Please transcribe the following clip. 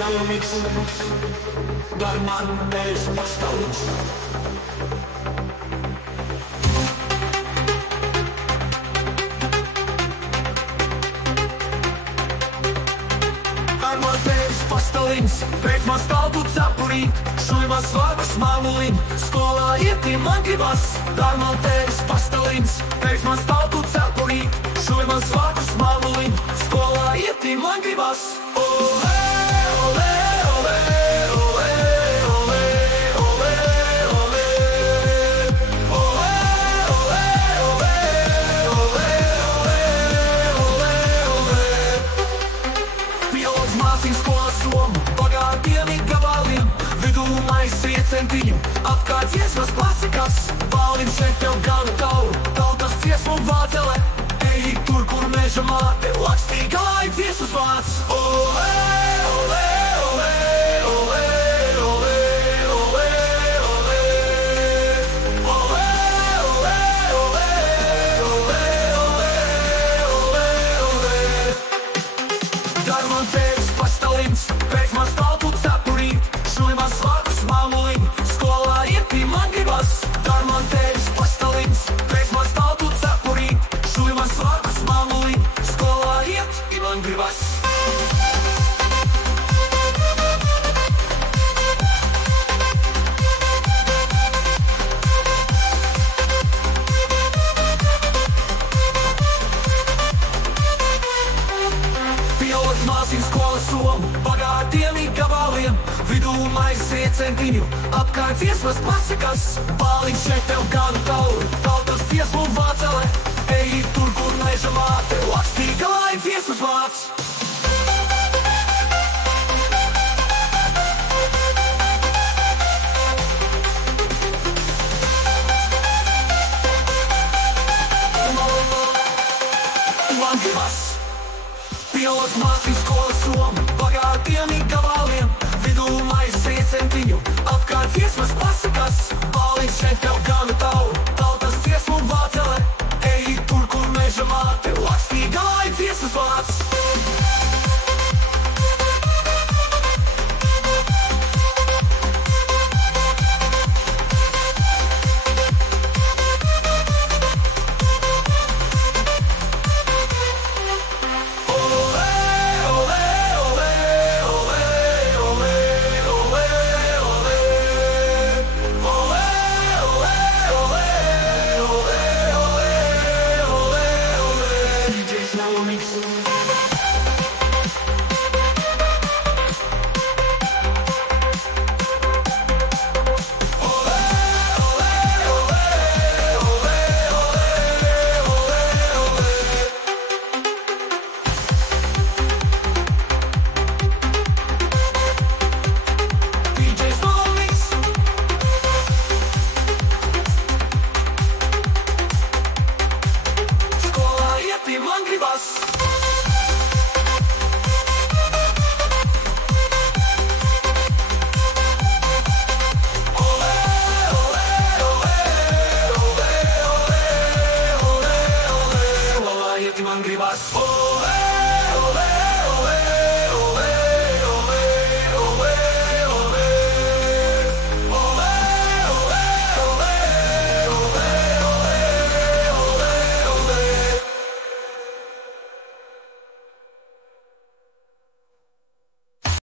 nav miks, dar man esi pastāvīgs. Dar man tevis pastāvīgs, pēc man stāvu cepurīt, šuimā svarbas mamulīm, skolā ietī man gribas. Dar man tevis pastāvīgs, pēc man stāvu cepurīt, šuimā svarbas mamulīm, skolā ietī man gribas. Olē, olē, olē, olē, olē, olē, olē, olē, olē, olē, olē, olē, olē. Pielas māsīm skolas somu, bagātiem ir gabaliem, vidū maisi iecentiņu, apkārt dziesmas klasikas, balnim šeit tev gana tauru, tautas dziesmu vācele, ej tur, kur meža māte, lakstīgi lai dziesmas vārds. Olē, olē, olē, olē, olē, olē, olē, olē, olē, olē, olē, olē, olē. Dar man tevis pastāvīgs, pēc man stāvu cepurīt, šuimā svārkus mamulīm, skolā ietī man gribas. Dar man tevis pastāvīgs, pēc man stāvu cepurīt, šuimā svārkus mamulīm, skolā ietī man gribas. Pielas māsīm skolas somu, bagātiem ir gabaliem, vidū maisi iecentiņu, apkārt dziesmas klasikas, balniņš šeit tev gana tauru, tautas dziesmu vācele, ej tur, kur meža māte, lakstīgi lai dziesmas vārds.